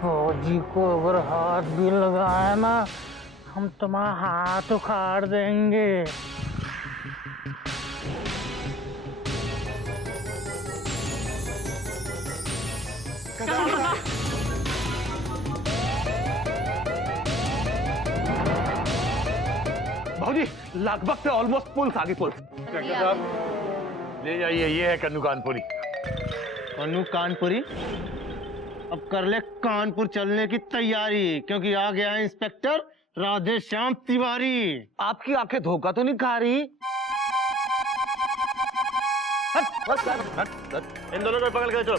फौजी को अगर हाथ भी लगाया ना, हम तुम्हारा हाथ उखाड़ देंगे। भाजी लगभग से ऑलमोस्ट पुल आगे पुल। साहब ले जाइए, ये है कन्नू कानपुरी। कन्नू कानपुरी अब कर ले कानपुर चलने की तैयारी, क्योंकि आ गया है इंस्पेक्टर राधेश्याम तिवारी। आपकी आंखें धोखा तो नहीं खा रही? इन दोनों को पकड़ के चलो।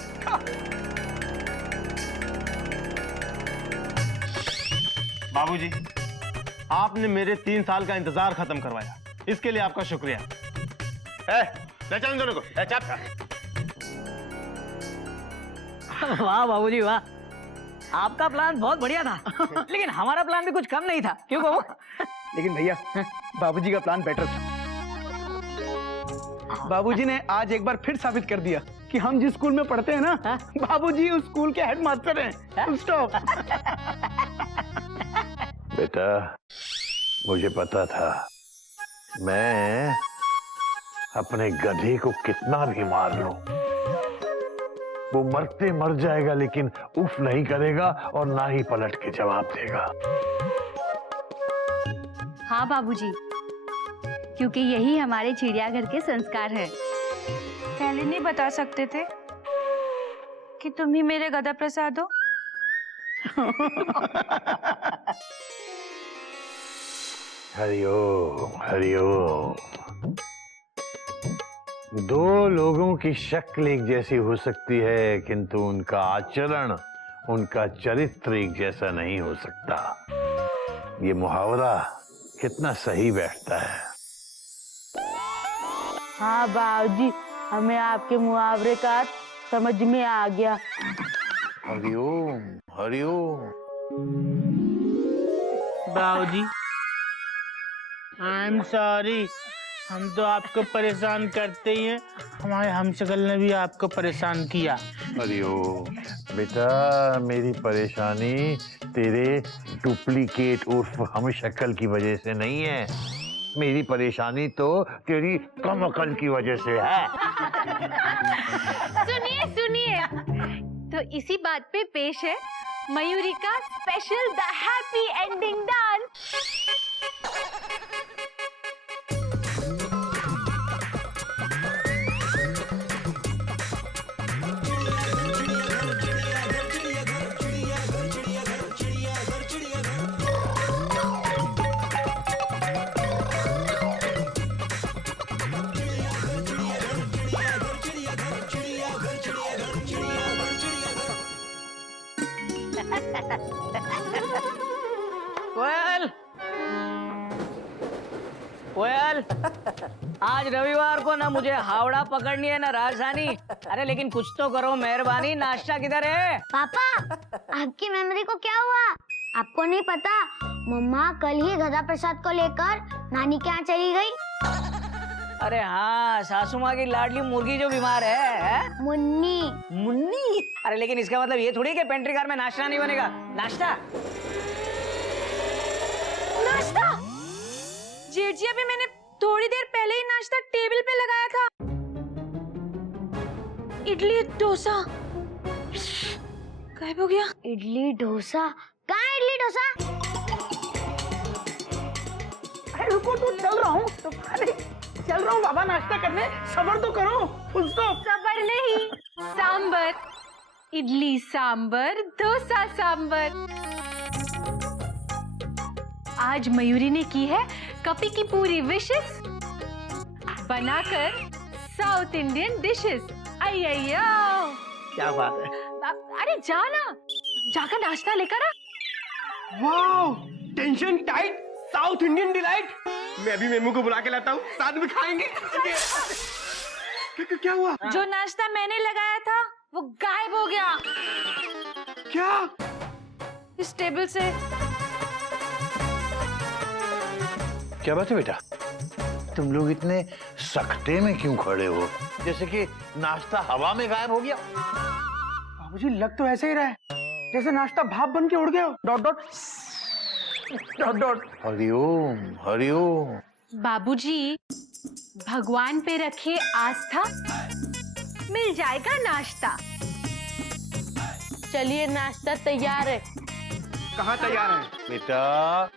बाबूजी, आपने मेरे 3 साल का इंतजार खत्म करवाया, इसके लिए आपका शुक्रिया। ले चल इन दोनों को। वाह बाबूजी वाह, आपका प्लान बहुत बढ़िया था। लेकिन हमारा प्लान भी कुछ कम नहीं था, क्यों बाबू? लेकिन भैया, बाबूजी का प्लान बेटर था। बाबूजी ने आज एक बार फिर साबित कर दिया कि हम जिस स्कूल में पढ़ते हैं ना, बाबूजी उस स्कूल के हेडमास्टर हैं। स्टॉप। बेटा, मुझे पता था, मैं अपने गधे को कितना भी मार लूं, वो मरते मर जाएगा, लेकिन उफ नहीं करेगा और ना ही पलट के जवाब देगा। हाँ बाबूजी, क्योंकि यही हमारे चिड़ियाघर के संस्कार है। पहले नहीं बता सकते थे कि तुम ही मेरे गधा प्रसाद हो? हरिओम हरिओम। दो लोगों की शक्ल एक जैसी हो सकती है, किंतु उनका आचरण, उनका चरित्र एक जैसा नहीं हो सकता। ये मुहावरा कितना सही बैठता है। हाँ बाबूजी, हमें आपके मुहावरे का समझ में आ गया। हरिओम हरिओम। बाबूजी, आई एम सॉरी, हम तो आपको परेशान करते ही हैं, हमारे हमशक्ल ने भी आपको परेशान किया। हरिओम। बेटा, मेरी परेशानी तेरे डुप्लीकेट उर्फ हमशक्ल की वजह से नहीं है, मेरी परेशानी तो तेरी कम अकल की वजह से है। सुनिए सुनिए, तो इसी बात पे पेश है मयूरी का special the happy ending dance. Koyal, Koyal, आज रविवार को ना मुझे हावड़ा पकड़नी है ना राजधानी। अरे लेकिन कुछ तो करो मेहरबानी, नाश्ता किधर है? पापा, आपकी मेमोरी को क्या हुआ? आपको नहीं पता, मम्मा कल ही गधा प्रसाद को लेकर नानी के यहाँ चली गई। अरे हाँ, सासू माँ की लाडली मुर्गी जो बीमार है? मुन्नी। मुन्नी? अरे लेकिन इसका मतलब ये थोड़ी कि पेंट्री कार में नाश्ता नहीं बनेगा। नाश्ता? नाश्ता? जेठ जी, अभी मैंने थोड़ी देर पहले ही नाश्ता टेबल पे लगाया था। इडली डोसा गायब हो गया। इडली डोसा? कहाँ है इडली डोसा? अरे रुको, तो चल रहा हूँ, तो अरे चल रहा हूँ बाबा नाश्ता करने, सबर तो करो। उसको सबर नहीं, सांबर। इडली सांबर, डोसा सांबर। आज मयूरी ने की है कपी की पूरी विशेस, बनाकर साउथ इंडियन डिशेस। अय्यो, क्या बात है। अरे जाना, जाकर नाश्ता लेकर आ। Wow, tension tight, South Indian delight. मैं भी मेमू को बुला के लाता हूँ, साथ में खाएंगे। क्या हुआ? जो नाश्ता मैंने लगाया था वो गायब हो गया। क्या? इस टेबल से। क्या बात है बेटा, तुम लोग इतने सख्ते में क्यों खड़े हो, जैसे कि नाश्ता हवा में गायब हो गया? बाबूजी, लग तो ऐसे ही रहा है। जैसे नाश्ता भाप बन के उड़ गया। Dot dot dot dot. Hariom Hariom. बाबूजी, भगवान पे रखिए आस्था, मिल जाएगा नाश्ता। चलिए नाश्ता तैयार है। कहाँ तैयार है? बेटा,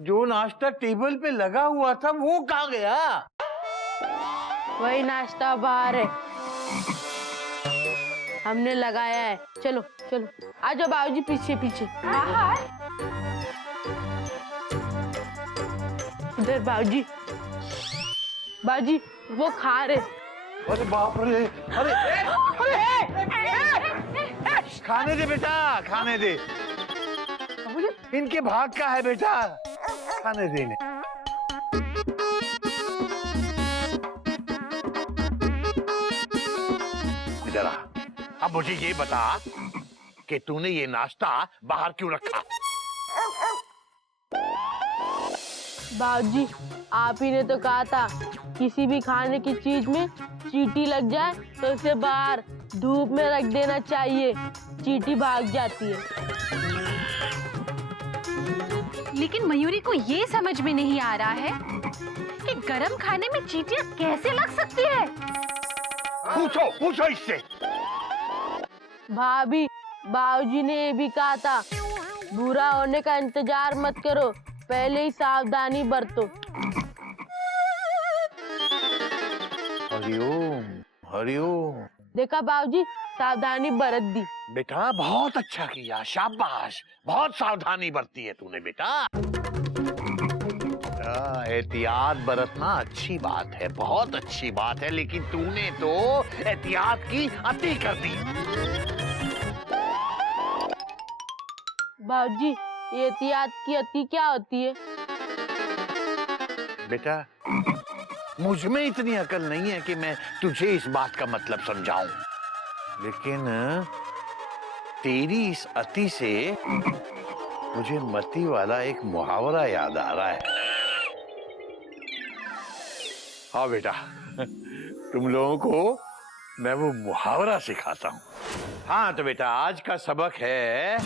जो नाश्ता टेबल पे लगा हुआ था वो कहाँ गया? वही नाश्ता बाहर है, हमने लगाया है। चलो चलो, आ जाओ बाबूजी, पीछे पीछे। बाहर? इधर बाबूजी। बाबूजी वो खा रहे। अरे बाप रे, अरे खाने दे बेटा, खाने दे। इनके भाग का है बेटा, खाने दे इन्हें। इधर आ, अब मुझे ये बता कि तूने ये नाश्ता बाहर क्यों रखा? बाबूजी, आप ही ने तो कहा था किसी भी खाने की चीज में चींटी लग जाए तो उसे बाहर धूप में रख देना चाहिए, चींटी भाग जाती है। लेकिन मयूरी को ये समझ में नहीं आ रहा है कि गरम खाने में चींटियां कैसे लग सकती है। पूछो पूछो इससे। भाभी, बाबूजी ने ये भी कहा था बुरा होने का इंतजार मत करो, पहले ही सावधानी बरतो। हरिओम हरिओम। देखा बाबूजी, सावधानी बरत दी। बेटा बहुत अच्छा किया, शाबाश, बहुत सावधानी बरती है तूने बेटा। एहतियात बरतना अच्छी बात है, बहुत अच्छी बात है, लेकिन तूने तो एहतियात की अति कर दी। बाबूजी, ये एहतियात की अति क्या होती है? बेटा, मुझ में इतनी अकल नहीं है कि मैं तुझे इस बात का मतलब समझाऊं, लेकिन तेरी इस अति से मुझे मती वाला एक मुहावरा याद आ रहा है। हाँ बेटा, तुम लोगों को मैं वो मुहावरा सिखाता हूँ। हाँ तो बेटा, आज का सबक है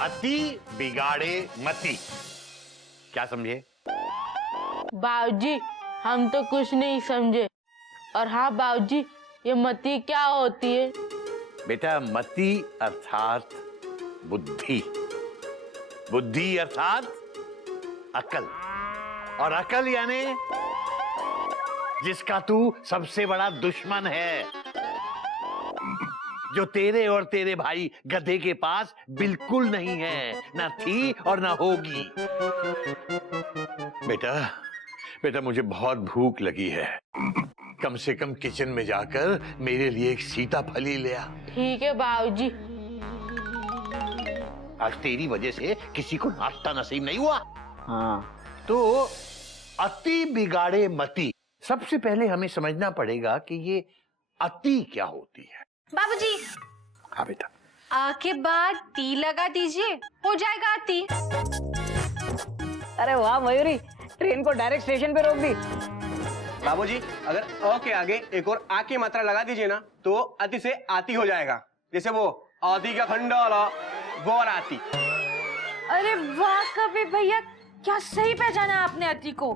अति बिगाड़े मति। क्या समझे? बाबूजी, हम तो कुछ नहीं समझे। और हाँ बाबूजी, ये मति क्या होती है? बेटा, मति अर्थात बुद्धि, बुद्धि अर्थात अकल, और अकल यानी जिसका तू सबसे बड़ा दुश्मन है, जो तेरे और तेरे भाई गधे के पास बिल्कुल नहीं है, ना थी और ना होगी। बेटा मुझे बहुत भूख लगी है, कम से कम किचन में जाकर मेरे लिए एक सीताफली ले आ। ठीक है बाबूजी। आज तेरी वजह से किसी को नाश्ता नसीब नहीं हुआ। हाँ। तो अति बिगाड़े मति, सबसे पहले हमें समझना पड़ेगा कि ये अति क्या होती है। बाबूजी, हाँ बेटा। आ के बाद टी लगा दीजिए, हो जाएगा आती। अरे वाह मयूरी, ट्रेन को डायरेक्ट स्टेशन पे रोक दी। बाबूजी, अगर अ के आगे एक और आ की मात्रा लगा दीजिए ना तो अति से आती हो जाएगा। जैसे वो आदि का खंडा, वो और आती। अरे वाह कबीर भैया, क्या सही पहचाना आपने अति को।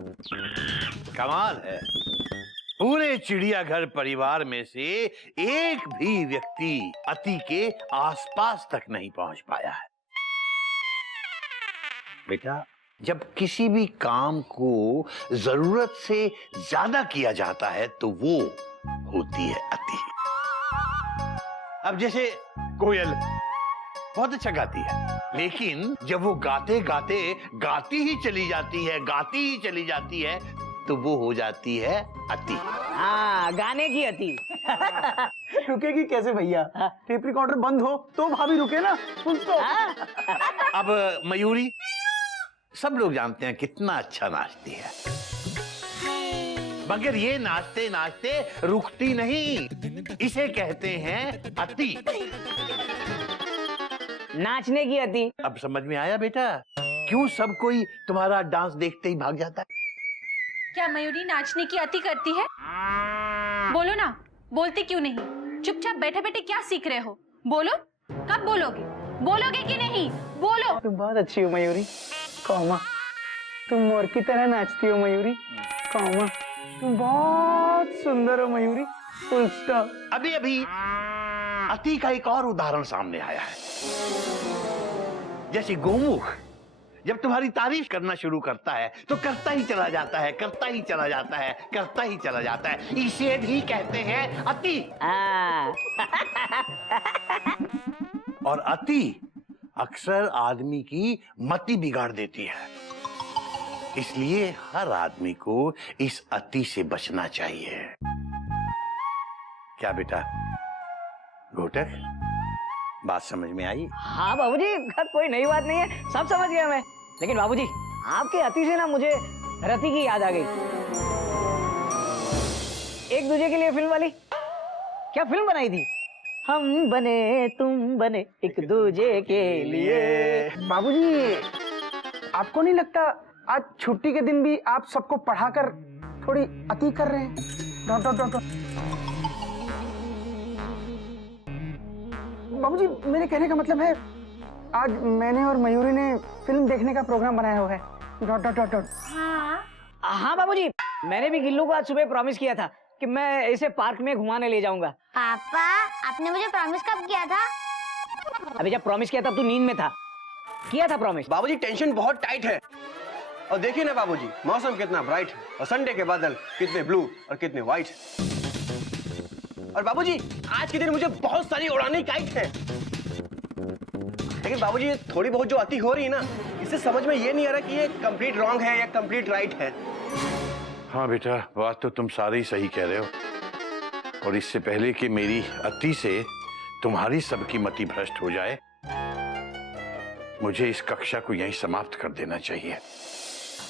कमाल है, पूरे चिड़ियाघर परिवार में से एक भी व्यक्ति अति के आसपास तक नहीं पहुंच पाया है। बेटा, जब किसी भी काम को जरूरत से ज्यादा किया जाता है तो वो होती है अति। अब जैसे कोयल बहुत अच्छा गाती है, लेकिन जब वो गाते गाते गाती ही चली जाती है तो वो हो जाती है अति। हाँ, गाने की अति। रुकेगी कैसे भैया? टेप रिकॉर्डर बंद हो तो भाभी रुके ना, सुन तो। अब मयूरी, सब लोग जानते हैं कितना अच्छा नाचती है, मगर ये नाचते नाचते रुकती नहीं, इसे कहते हैं अति। नाचने की अति। अब समझ में आया बेटा क्यों सब कोई तुम्हारा डांस देखते ही भाग जाता है। क्या मयूरी नाचने की अति करती है? बोलो ना, बोलती क्यों नहीं? चुपचाप बैठे बैठे क्या सीख रहे हो? बोलो, कब बोलोगे? बोलोगे कि नहीं? बोलो। तुम बहुत अच्छी हो मयूरी, कौमा। तुम मोर की तरह नाचती हो मयूरी, कौमा। तुम बहुत सुंदर हो मयूरी, फुल स्टॉप। अभी अभी अति का एक और उदाहरण सामने आया है। जैसे गोमुख जब तुम्हारी तारीफ करना शुरू करता है तो करता ही चला जाता है, करता ही चला जाता है, करता ही चला जाता है। इसे भी कहते हैं अति। और अति अक्सर आदमी की मति बिगाड़ देती है। इसलिए हर आदमी को इस अति से बचना चाहिए। क्या बेटा घोटक, बात समझ में आई? हाँ बाबूजी, कोई नई बात नहीं है, सब समझ गया मैं। लेकिन बाबूजी आपके अति से ना मुझे रति की याद आ गई। एक दूजे के लिए फिल्म वाली क्या फिल्म बनाई थी? हम बने तुम बने एक दूजे के लिए। बाबूजी आपको नहीं लगता आज छुट्टी के दिन भी आप सबको पढ़ाकर थोड़ी अति कर रहे हैं? Dot dot dot dot. बाबूजी मेरे कहने का मतलब है आज मैंने और मयूरी ने फिल्म देखने का प्रोग्राम बनाया हुआ है। Dot dot dot dot. हाँ बाबूजी, मैंने भी गिल्लू को आज सुबह प्रॉमिस किया था कि मैं इसे पार्क में घुमाने ले जाऊंगा। पापा आपने मुझे प्रॉमिस कब किया था? अभी जब प्रॉमिस किया तब तू नींद में था। किया था प्रॉमिस। बाबूजी टेंशन बहुत टाइट है। और देखिए ना बाबूजी, मौसम कितना ब्राइट है और संडे के बादल कितने ब्लू और कितने व्हाइट। और बाबूजी आज के दिन मुझे बहुत सारी उड़ाने काइट है। लेकिन बाबूजी थोड़ी बहुत जो अति हो रही है ना, इससे समझ में ये नहीं आ रहा कि ये कंप्लीट रॉन्ग है या कंप्लीट राइट है। हाँ बेटा, बात तो तुम सारी सही कह रहे हो। और इससे पहले कि मेरी अति से तुम्हारी सबकी मति भ्रष्ट हो जाए, मुझे इस कक्षा को यहीं समाप्त कर देना चाहिए।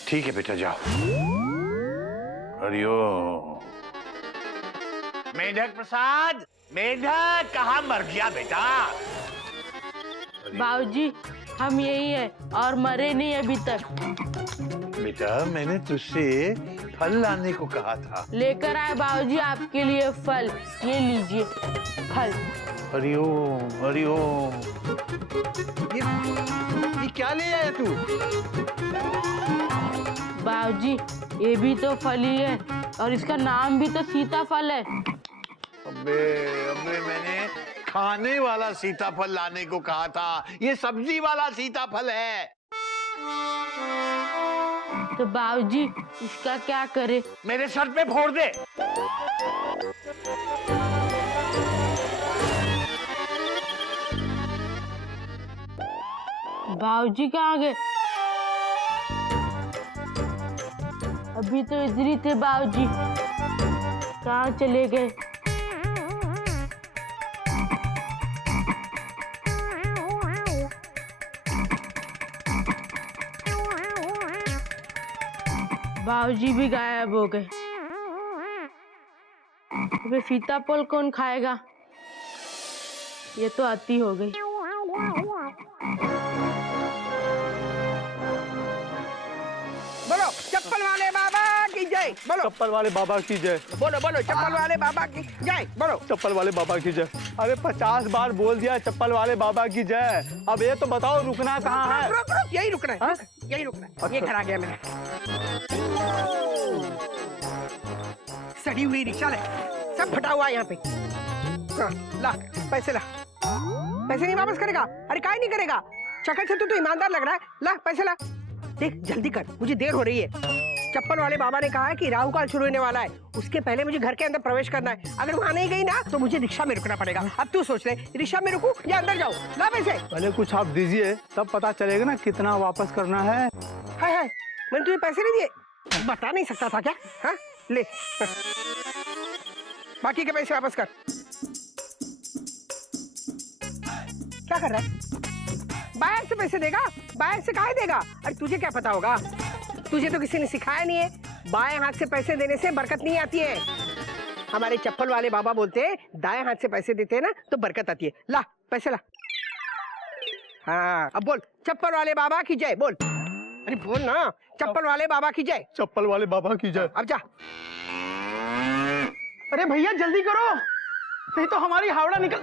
ठीक है बेटा, जाओ। हरिओम। मेढक प्रसाद, मेढक कहाँ मर गया बेटा? बाबूजी हम यही है और मरे नहीं अभी तक। बेटा मैंने तुझसे फल लाने को कहा था। लेकर आए बाबूजी आपके लिए फल, ये लीजिए फल। हरिओम हरिओम। ये क्या ले आया तू? बाबूजी ये भी तो फल ही है और इसका नाम भी तो सीताफल है। अबे अबे मैंने खाने वाला सीताफल लाने को कहा था, ये सब्जी वाला सीताफल है। तो बाबूजी इसका क्या करे? मेरे सर पे फोड़ दे। बाबूजी कहाँ गए? अभी तो इधर ही थे बाबूजी, कहाँ चले गए? बाबूजी भी गायब हो गए। अबे सीताफल कौन खाएगा? ये तो अति हो गई। बोलो चप्पल वाले बाबा की जय। बोलो चप्पल वाले बाबा की जय। बोलो बोलो चप्पल वाले बाबा की जय। बोलो चप्पल वाले बाबा की जय। अरे 50 बार बोल दिया चप्पल वाले बाबा की जय। अब ये तो बताओ रुकना कहाँ है? रुक रुक, यही रुकना है। यही रुकना है। ये घर आ गया मेरा। सड़ी हुई रिक्शा है, सब फटा हुआ है यहाँ पे। हाँ, ला पैसे ला। पैसे नहीं वापस करेगा? अरे काहे नहीं करेगा? शक्ल से तो ईमानदार लग रहा है। ला पैसे ला। देख जल्दी कर, मुझे देर हो रही है। चप्पल वाले बाबा ने कहा है कि राहु काल शुरू होने वाला है, उसके पहले मुझे घर के अंदर प्रवेश करना है। अगर वहाँ नहीं गई ना तो मुझे रिक्शा में रुकना पड़ेगा। अब तू सोच ले, रिक्शा में रुकूं या अंदर जाऊं? ला पैसे। पहले कुछ आप दीजिए तब पता चलेगा ना कितना वापस करना है। हाय हाय, मैंने तुझे पैसे नहीं दिए? बता नहीं सकता था क्या? हाँ ले, बाकी के पैसे वापस कर। क्या कर रहा है? बाहर से पैसे देगा? बाहर से काहे देगा? अरे तुझे क्या पता होगा? तुझे तो किसी ने सिखाया नहीं है। बाएं हाथ से पैसे देने से बरकत नहीं आती है। हमारे चप्पल वाले बाबा बोलते हैं दाएं हाथ से पैसे देते हैं ना तो बरकत आती है। ला पैसे ला। हाँ अब बोल, चप्पल वाले बाबा की जय बोल। अरे बोल ना, चप्पल वाले बाबा की जय। चप्पल वाले बाबा की जय। अब जा। अरे भैया जल्दी करो, नहीं तो हमारी हावड़ा निकल,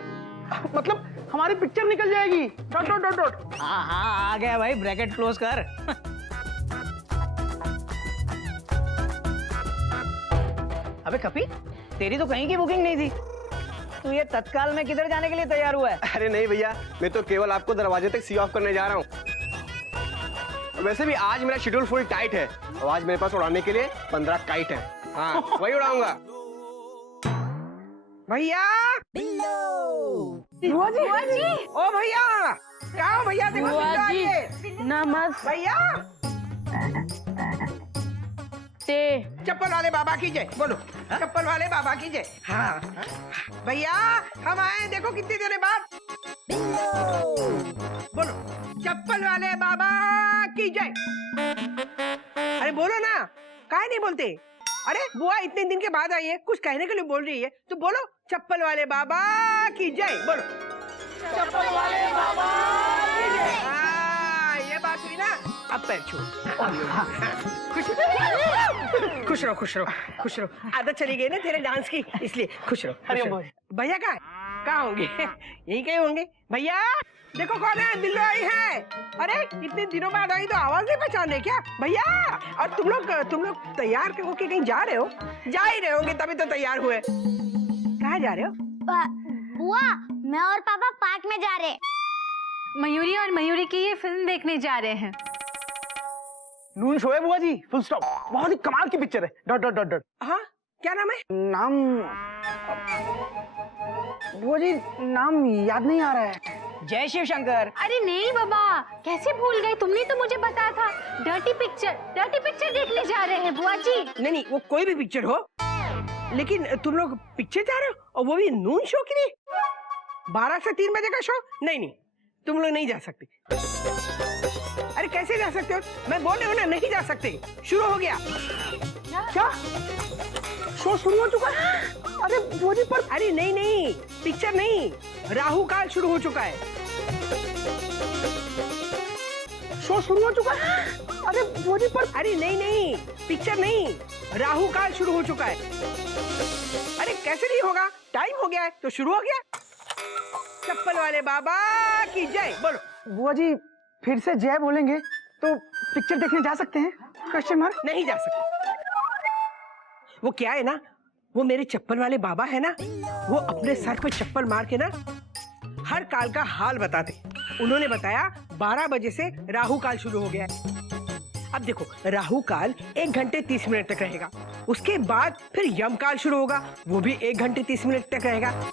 मतलब हमारी पिक्चर निकल जाएगी। Dot dot dot dot. हाँ हाँ आ गया भाई, ब्रैकेट क्लोज कर। अबे कपी, तेरी तो कहीं की बुकिंग नहीं थी, तू ये तत्काल में किधर जाने के लिए तैयार हुआ है? अरे नहीं भैया, मैं तो केवल आपको दरवाजे तक सी ऑफ करने जा रहा हूँ। वैसे भी आज मेरा शेड्यूल फुल टाइट है और आज मेरे पास उड़ाने के लिए 15 काइट है। हाँ वही उड़ाऊंगा। भैया बुआ जी, ओ भैया, क्या हो भैया? देखो बुआ बिल्लो आई जी, है। नमस्ते। भैया चप्पल वाले बाबा की जय बोलो। चप्पल वाले बाबा की जय। हाँ भैया हम आए, देखो कितनी देर बाद। बोलो, चप्पल वाले बाबा की जय। अरे बोलो ना, काहे नहीं बोलते? अरे बुआ इतने दिन के बाद आई है, कुछ कहने के लिए बोल रही है तो बोलो, चप्पल वाले बाबा की जय बोलो। चप्पल वाले बाबा की जय। हाँ ये बात हुई ना, अब पैर छू। खुश रहो खुश रहो खुश रहो। आदत चली गई ना तेरे डांस की, इसलिए खुश रहो। अरे भैया कहाँ होंगे? यहीं कहीं होंगे। भैया देखो कौन है, बिल्लो आई है। अरे इतने दिनों बाद आई तो आवाज नहीं पहचान रहे क्या भैया? और तुम लोग तैयार होके कहीं जा रहे हो? जा ही रहे होंगे तभी तो तैयार हुए। कहाँ जा रहे हो? बुआ मैं और पापा पार्क में जा रहे हैं। मयूरी और मयूरी की ये फिल्म देखने जा रहे हैं। नून शो है बुआ जी, फुल स्टॉप। बहुत ही कमाल की पिक्चर है। Dot dot dot dot. हाँ क्या नाम है? नाम बुआ जी नाम याद नहीं आ रहा है। जय शिव शंकर। अरे नहीं बाबा, कैसे भूल गए? तुमने तो मुझे बताया था डर्टी पिक्चर देखने जा रहे हैं बुआ जी। नहीं वो कोई भी पिक्चर हो, लेकिन तुम लोग पिक्चर जा रहे हो और वो भी नून शो के लिए? 12 से 3 बजे का शो? नहीं तुम लोग नहीं जा सकते। अरे कैसे जा सकते हो? मैं बोल रही हूँ ना, नहीं जा सकते। शुरू हो गया। क्या शो शुरू हो चुका है? अरे बुआ जी पर अरे नहीं पिक्चर नहीं, राहु काल शुरू हो चुका है। शो शुरू हो चुका है? अरे बुआ जी पर अरे नहीं पिक्चर नहीं, राहु काल शुरू हो चुका है। अरे कैसे नहीं होगा, टाइम हो गया है तो शुरू हो गया। चप्पल वाले बाबा की जय बोलो। बुआ जी फिर से जय बोलेंगे तो पिक्चर देखने जा सकते हैं? Question mark. नहीं जा सकते। वो क्या है ना, वो मेरे चप्पल वाले बाबा है ना, वो अपने सर पे चप्पल मार के ना हर काल का हाल बताते। उन्होंने बताया 12 बजे से राहु काल शुरू हो गया है। अब देखो, राहु काल 1 घंटे 30 मिनट तक रहेगा। उसके बाद फिर यम काल शुरू होगा, वो भी 1 घंटे 30 मिनट तक रहेगा।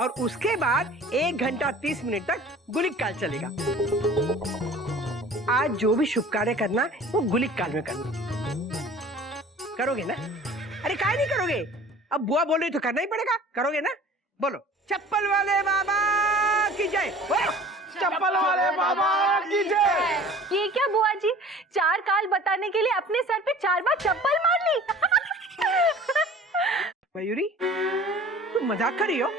और उसके बाद 1 घंटा 30 मिनट तक गुलिक काल चलेगा। आज जो भी शुभ कार्य करना वो गुलिक काल में करना। करोगे ना? अरे काहे नहीं करोगे? अब बुआ बोल रही तो करना ही पड़ेगा। करोगे ना? बोलो, चप्पल वाले बाबा की जय। चप्पल वाले बाबा की जय। ये क्या बुआ जी, 4 काल बताने के लिए अपने सर पे 4 बार चप्पल मार ली। मयूरी तुम मजाक कर रही हो?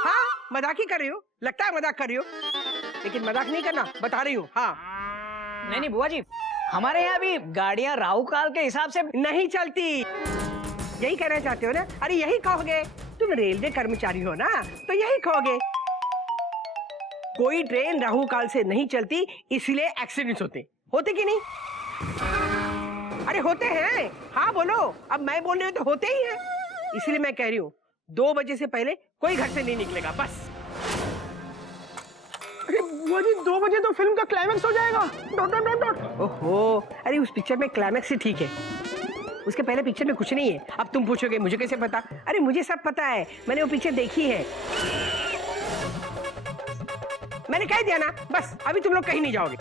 हाँ मजाक ही कर रही हो, लगता है मजाक कर रही हो, लेकिन मजाक नहीं करना, बता रही हूँ। हाँ नहीं बुआ जी, हमारे यहाँ भी गाड़ियाँ राहु काल के हिसाब से नहीं चलती। यही कहना चाहते हो ना? अरे यही कहोगे, तुम रेलवे कर्मचारी हो ना, तो यही कहोगे। कोई ट्रेन राहु काल से नहीं चलती, इसलिए एक्सीडेंट्स होते कि नहीं? अरे होते हैं। हाँ बोलो, अब मैं बोल रही हूँ तो होते ही हैं। इसलिए मैं कह रही हूँ 2 बजे से पहले कोई घर से नहीं निकलेगा, बस। अरे बुआ जी 2 बजे तो फिल्म का क्लाइमेक्स हो जाएगा। Dot dot dot dot. ओहो, अरे उस पिक्चर में क्लाइमेक्स ही ठीक है, उसके पहले पिक्चर में कुछ नहीं है। अब तुम पूछोगे मुझे कैसे पता? अरे मुझे सब पता है, मैंने वो पिक्चर देखी है। मैंने कह दिया ना, बस अभी तुम लोग कहीं नहीं जाओगे।